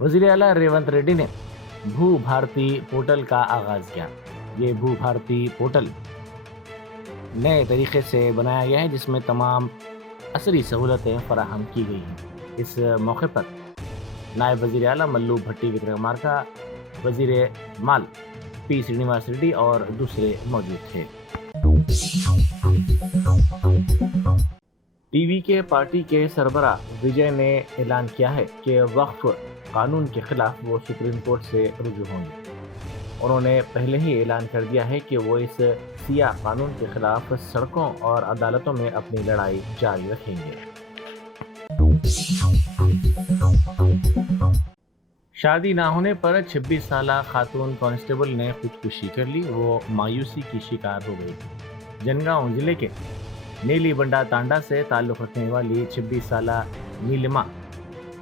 वज़ीर आला रेवंत रेड्डी ने भू भारती पोर्टल का आगाज़ किया। ये भू भारती पोर्टल नए तरीके से बनाया गया है जिसमें तमाम असरी सहूलतें फराहम की गई हैं। इस मौके पर नायब वज़ीर आला मल्लू भट्टी विक्रमार्का, वज़ीर माल पी श्रीनिवास रेड्डी और दूसरे मौजूद थे। टीवी के पार्टी के सरबरा विजय ने ऐलान किया है कि वक्फ कानून के खिलाफ वो सुप्रीम कोर्ट से रुजू होंगे। उन्होंने पहले ही ऐलान कर दिया है कि वो इस सियाह कानून के खिलाफ सड़कों और अदालतों में अपनी लड़ाई जारी रखेंगे। शादी ना होने पर 26 साला खातून कांस्टेबल ने खुदकुशी कर ली। वो मायूसी की शिकार हो गई। जनगांव जिले के नीली बंडा तांडा से ताल्लुक़ रखने वाली 26 साला नीलिमा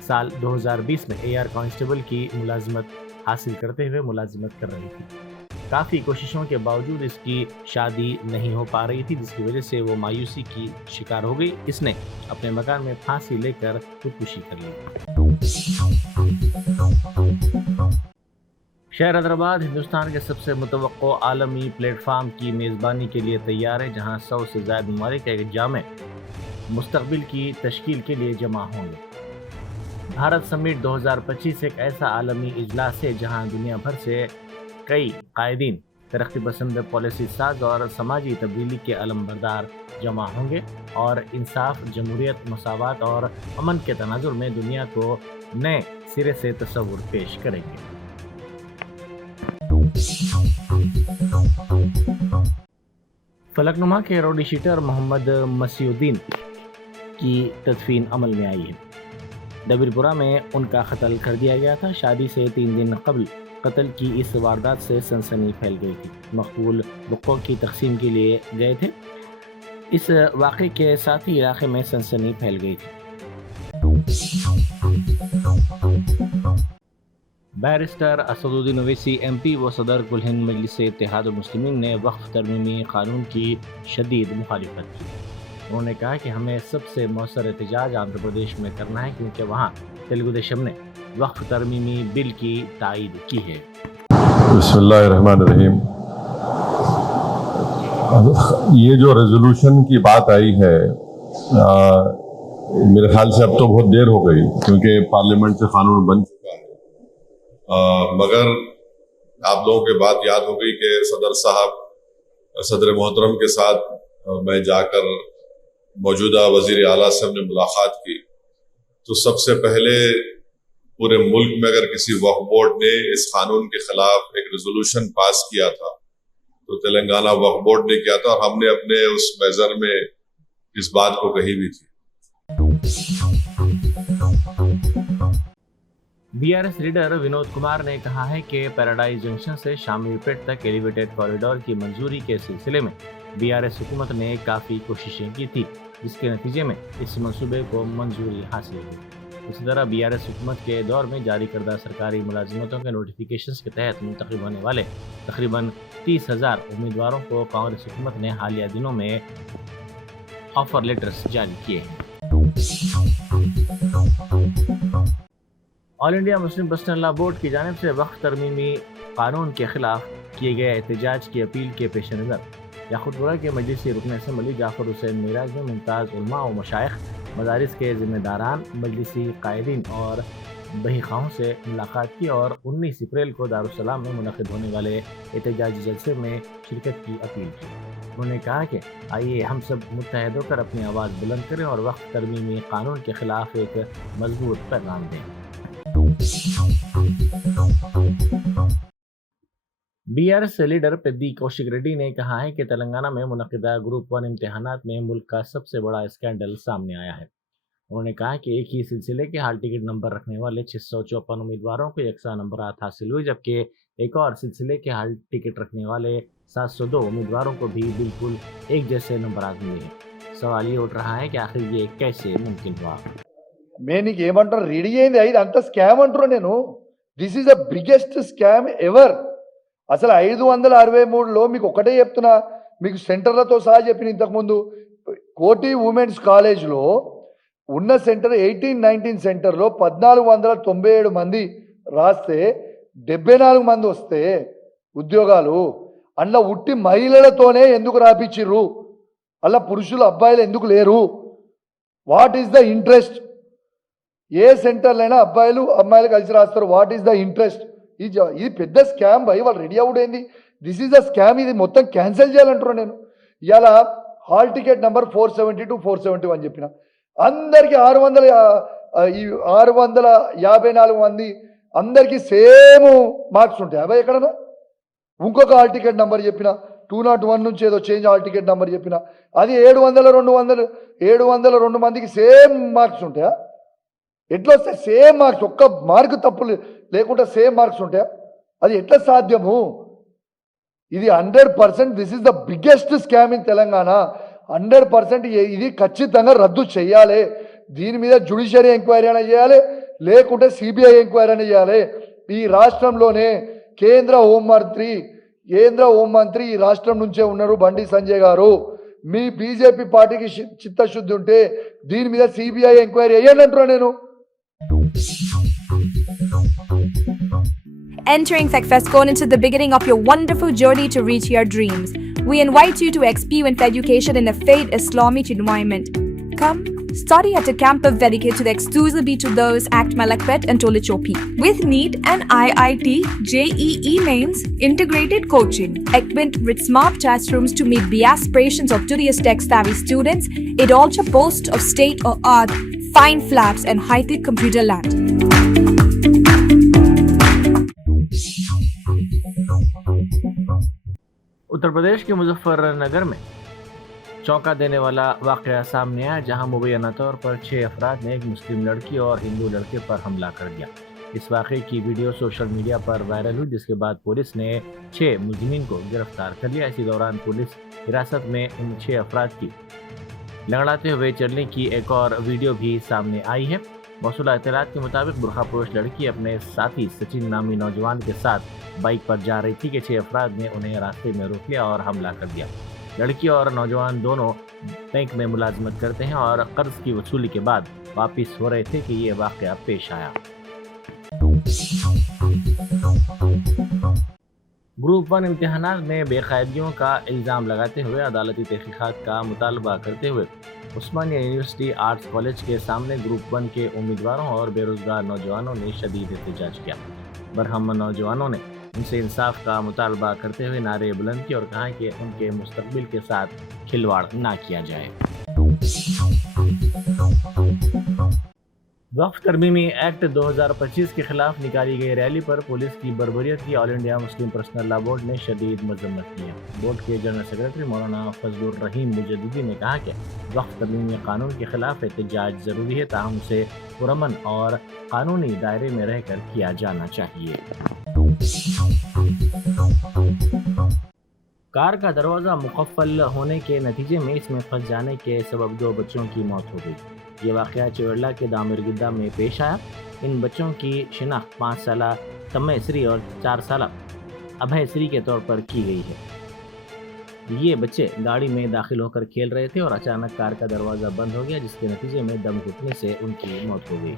साल 2020 में एआर कांस्टेबल की मुलाजमत हासिल करते हुए मुलाजमत कर रही थी। काफ़ी कोशिशों के बावजूद इसकी शादी नहीं हो पा रही थी, जिसकी वजह से वो मायूसी की शिकार हो गई। इसने अपने मकान में फांसी लेकर खुदकुशी कर ली। शहर हैदराबाद हिंदुस्तान के सबसे मुतवक्को आलमी प्लेटफार्म की मेज़बानी के लिए तैयार है, जहां 100 से ज़्यादा ममालिक एक जामे मुस्तकबिल की तश्कील के लिए जमा होंगे। भारत समिट 2025 एक ऐसा आलमी इजलास है जहां दुनिया भर से कई कायदीन, तरक्की पसंद पॉलिसी साज और समाजी तब्दीली के अलमबरदार जमा होंगे और इंसाफ, जमहूरियत, मसावत और अमन के तनाजुर में दुनिया को नए सिरे से तस्वुर पेश करेंगे। फलकनुमा के रोडी शीटर मोहम्मद मसीउद्दीन की तदफीन अमल में आई है। दबीरपुरा में उनका कत्ल कर दिया गया था। शादी से 3 दिन कबल कत्ल की इस वारदात से सनसनी फैल गई थी। मकबूल बुक्कों की तकसीम के लिए गए थे। इस वाक़े के साथ ही इलाके में सनसनी फैल गई थी। बैरिस्टर असदुद्दीन ओवैसी एमपी व सदर कुल हिंद मजलिस इत्तेहाद मुस्लिमीन ने वक्फ तरमीमी कानून की शदीद मुखालिफत की। उन्होंने कहा कि हमें सबसे मौसर एहतजाज आंध्र प्रदेश में करना है, क्योंकि वहाँ तेलुगु देशम ने वक्फ तरमीमी बिल की तायीद की है। बिस्मिल्लाहिर्रहमानिर्रहीम। ये जो रेजोल्यूशन की बात आई है, मेरे ख्याल से अब तो बहुत देर हो गई, क्योंकि पार्लियामेंट से कानून बन चुका है। मगर आप लोगों के बात याद हो गई कि सदर साहब, सदर मोहतरम के साथ मैं जाकर मौजूदा वजीर आला से हमने मुलाकात की, तो सबसे पहले पूरे मुल्क में अगर किसी वक्फ बोर्ड ने इस कानून के खिलाफ एक रेजोल्यूशन पास किया था तो तेलंगाना वक्फ बोर्ड ने किया था, और हमने अपने उस मैजर में इस बात को कही भी थी। बीआरएस लीडर विनोद कुमार ने कहा है कि पैराडाइज जंक्शन से शामीरपेट तक एलिवेटेड कॉरिडोर की मंजूरी के सिलसिले में बीआरएस हुकूमत ने काफ़ी कोशिशें की थी, जिसके नतीजे में इस मंसूबे को मंजूरी हासिल हुई। इसी तरह बीआरएस हुकूमत के दौर में जारी करदा सरकारी मुलाजिमतों के नोटिफिकेशंस के तहत मुंतखब होने वाले तकरीबन 30,000 उम्मीदवारों को कांग्रेस हुकूमत ने हालिया दिनों में ऑफर लेटर्स जारी किए हैं। All India Muslim personal law board की जानिब से वक्फ तरमीमी कानून के खिलाफ किए गए एहतजाज की अपील के पेश नज़र याकुतपुरा के मजलिसी रुकन असम्बली जाफर हुसैन मिराज ने मुमताज़ उलमा और मशाइख, मदारिस के ज़िम्मेदारान, मजलिसी कायदीन और बहीखाओं से मुलाकात की और 19 अप्रैल को दारुस्सलाम में मुनक़िद होने वाले एहतजाजी जलसे में शिरकत की अपील की। उन्होंने कहा कि आइए हम सब मुत्तहद होकर अपनी आवाज़ बुलंद करें और वक्फ तरमीमी कानून के खिलाफ एक मजबूत पैगाम दें। बीआरएस लीडर पेद्दी कौशिक रेड्डी ने कहा है कि तेलंगाना में मुनक़िदा ग्रुप 1 इम्तिहानात में मुल्क का सबसे बड़ा स्कैंडल सामने आया है। उन्होंने कहा कि एक ही सिलसिले के हाल टिकट नंबर रखने वाले 654 उम्मीदवारों को यकसा नंबरात हासिल हुए, जबकि एक और सिलसिले के हाल टिकट रखने वाले 702 उम्मीदवारों को भी बिल्कुल एक जैसे नंबरात मिले हैं। सवाल ये उठ रहा है कि आखिर ये कैसे मुमकिन हुआ। मैं నీకు ఏమంటారు రెడీ అయింది ఇది అంత స్కామ్ అంటారు నేను this is the biggest scam ever అసలు 563లో మీకు ఒకటే చెప్తున్నా మీకు సెంటర్లతో సహా చెప్పిన ఇంతకుముందు కోటి ఉమెన్స్ కాలేజ్లో ఉన్న సెంటర్ 18-19 సెంటర్లో 1497 మంది రాస్తే 74 మంది వస్తే ఉద్యోగాలు అందులో ఉట్టి మహిళలతోనే ఎందుకు రాపిచ్చిర్రు? అలా పురుషులు అబ్బాయిలు ఎందుకు లేరు? What is the interest? ఏ సెంటర్లైనా అబ్బాయిలు అమ్మాయిలు కలిసి రాస్తారు. What is the interest? ఇది పెద్ద స్కామ్ భయ్. వాళ్ళు రెడీ అవుడైంది. This is the scam. ఇది మొత్తం క్యాన్సిల్ చేయాలంటున్నాను నేను. ఇలా హాల్ టికెట్ నెంబర్ 470 to 471 చెప్పిన అందరికి 654 మంది అందరికి సేమ్ మార్క్స్ ఉంటాయి. అబ్బాయి ఎక్కడన్నా ఇంకొక హాల్ టికెట్ నెంబర్ చెప్పిన 201 నుంచి ఏదో చేంజ్ హాల్ టికెట్ నెంబర్ చెప్పిన అది 702 మందికి సేమ్ మార్క్స్ ఉంటాయా? ఎట్లా వస్తాయి సేమ్ మార్క్స్? ఒక్క మార్కు తప్పు లేకుండా సేమ్ మార్క్స్ ఉంటాయా? అది ఎట్లా సాధ్యము? ఇది 100% this is the biggest scam in Telangana. 100% ఇది ఖచ్చితంగా రద్దు చేయాలి. దీని మీద జ్యుడిషియరీ ఎంక్వైరీ అయినా చేయాలి, లేకుంటే సిబిఐ ఎంక్వైరీ అయినా చేయాలి. ఈ రాష్ట్రంలోనే కేంద్ర హోంమంత్రి ఈ రాష్ట్రం నుంచే ఉన్నారు, బండి సంజయ్ గారు. మీ బీజేపీ పార్టీకి చిత్తశుద్ధి ఉంటే దీని మీద సిబిఐ ఎంక్వైరీ అయ్యండి అంటున్నా నేను. Entering Secfescon into the beginning of your wonderful journey to reach your dreams. We invite you to experience education in a faith Islamic environment. Come, study at a campus dedicated exclusively to those at Malakpet and Tolichopi. With NEET and IIT, JEE mains, integrated coaching, equipped with smart classrooms to meet the aspirations of today's tech-savvy students, it also boasts of state-of-art fine flats and high-tech computer lab. Uttar Pradesh के मुजफ्फरनगर में चौंका देने वाला वाकया सामने आया, जहां मुबैना तौर पर 6 अफराद ने एक मुस्लिम लड़की और हिंदू लड़के पर हमला कर दिया। इस वाकये की वीडियो सोशल मीडिया पर वायरल हुई, जिसके बाद पुलिस ने 6 मुजरिमीन को गिरफ्तार कर लिया। इसी दौरान पुलिस हिरासत में इन 6 अफराद की लड़ाते हुए चलने की एक और वीडियो भी सामने आई है। मौसूला इत्तलात के मुताबिक बुरखापोश लड़की अपने साथी सचिन नामी नौजवान के साथ बाइक पर जा रही थी कि 6 अफराद ने उन्हें रास्ते में रोक लिया और हमला कर दिया। लड़की और नौजवान दोनों बैंक में मुलाजमत करते हैं और कर्ज की वसूली के बाद वापस हो रहे थे कि ये वाकया पेश आया। ग्रुप 1 इम्तिहानात में बेकायदगियों का इल्ज़ाम लगाते हुए अदालती तहकीकात का मुतालबा करते हुए उस्मानिया यूनिवर्सिटी आर्ट्स कॉलेज के सामने ग्रुप 1 के उम्मीदवारों और बेरोजगार नौजवानों ने शदीद एहतजाज किया। बरहम नौजवानों ने उनसे इंसाफ का मुतालबा करते हुए नारे बुलंद किए और कहा कि उनके मुस्तकबिल के साथ खिलवाड़ ना किया जाए। वक्फ तरमीमी एक्ट 2025 के खिलाफ निकाली गई रैली पर पुलिस की बर्बरियत की all India Muslim personal law board ने शदीद मजम्मत की है। बोर्ड के जनरल सेक्रेटरी मौलाना फजलुर रहीम मुजद्दिदी ने कहा कि वक्फ तरमीमी कानून के खिलाफ एहतजाज ज़रूरी है, ताहम उसे पुरअमन और कानूनी दायरे में रहकर किया जाना चाहिए। कार का दरवाज़ा मुकफ्फल होने के नतीजे में इसमें फंस जाने के सबब 2 बच्चों की मौत हो गई। ये वाक़या चवेरला के दामिर गिद्दा में पेश आया। इन बच्चों की शिनाख्त 5 साला तमय श्री और 4 साला अभय श्री के तौर पर की गई है। ये बच्चे गाड़ी में दाखिल होकर खेल रहे थे और अचानक कार का दरवाज़ा बंद हो गया, जिसके नतीजे में दम घुटने से उनकी मौत हो गई।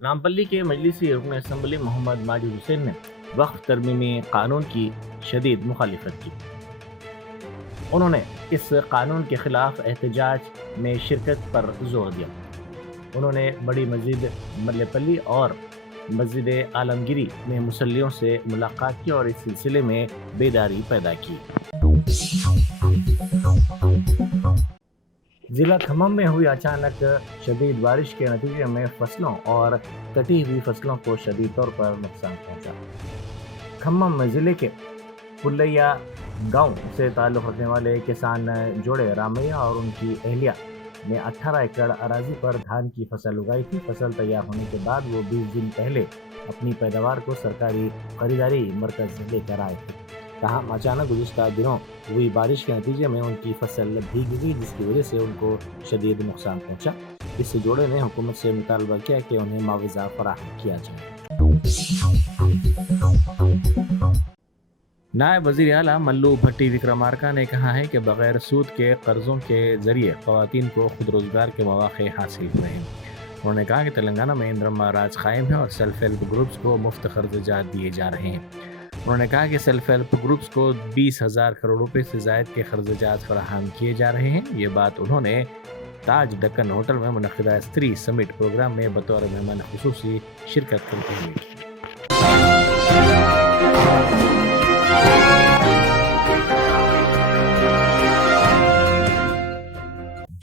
नामपल्ली के मजलिसी रुकन असम्बली मोहम्मद माजिद हुसैन ने वक्फ तरमीमी कानून की शदीद मुखालिफत की। उन्होंने इस कानून के खिलाफ एहतजाज में शिरकत पर जोर दिया। उन्होंने बड़ी मस्जिद मल्लेपल्ली और मस्जिद आलमगिरी में मुसल्लियों से मुलाकात की और इस सिलसिले में बेदारी पैदा की। जिला खम्मम में हुई अचानक शदीद बारिश के नतीजे में फसलों और कटी हुई फसलों को शदीद तौर पर नुकसान पहुंचा। खम्मम जिले के पुल्लैया गांव से ताल्लुक़ रखने वाले किसान जोड़े रामैया और उनकी अहलिया ने 18 एकड़ अराजी पर धान की फसल उगाई थी। फसल तैयार होने के बाद वो 20 दिन पहले अपनी पैदावार को सरकारी खरीदारी मरकज़ लेकर आए थे। कहा अचानक गुज़िश्ता दिनों हुई बारिश के नतीजे में उनकी फसल भीग गई, जिसकी वजह से उनको शदीद नुकसान पहुंचा। इस जोड़े ने हुकूमत से मुतालबा किया कि उन्हें मुआवजा फराहम किया जाए। नायब वज़ीर आला मल्लू भट्टी विक्रमार्का ने कहा है कि बग़ैर सूद के कर्ज़ों के ज़रिए ख़वातीन को खुद रोज़गार के मौक़े हासिल हुए हैं। انہوں نے کہا کہ تلنگانہ میں اندرما راج قائم ہے اور سیلف ہیلپ گروپس کو مفت قرض جات دیے جا رہے ہیں. انہوں نے کہا کہ سیلف ہیلپ گروپس کو 20,000 کروڑ روپے سے زائد کے قرض جات فراہم کیے جا رہے ہیں. یہ بات انہوں نے تاج ڈکن ہوٹل میں منعقدہ استری سمٹ پروگرام میں بطور مہمان خصوصی شرکت کرتے ہوئے کی.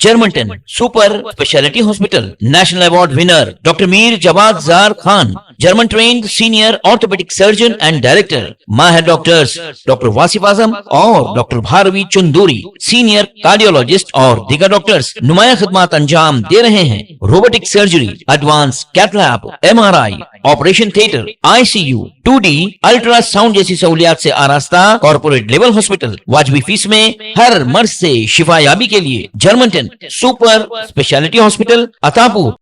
جرمنٹن super speciality hospital national award winner doctor Mir Jawad Zar Khan German trained senior orthopaedic surgeon and director ماہر ڈاکٹرز ڈاکٹر واصف اعظم اور doctor Bharavi Chandori senior cardiologist اور دیگر ڈاکٹرز نمایاں خدمات انجام دے رہے ہیں. Robotic surgery, advance cath lab, MRI، operation theatre, ICU، 2D ultrasound جیسی سہولیات سے آراستہ کارپوریٹ لیول ہاسپٹل. واجبی فیس میں ہر مرض سے شفا یابی کے لیے جرمنٹن سپر اسپیشلٹی ہاسپٹل، عطاپور.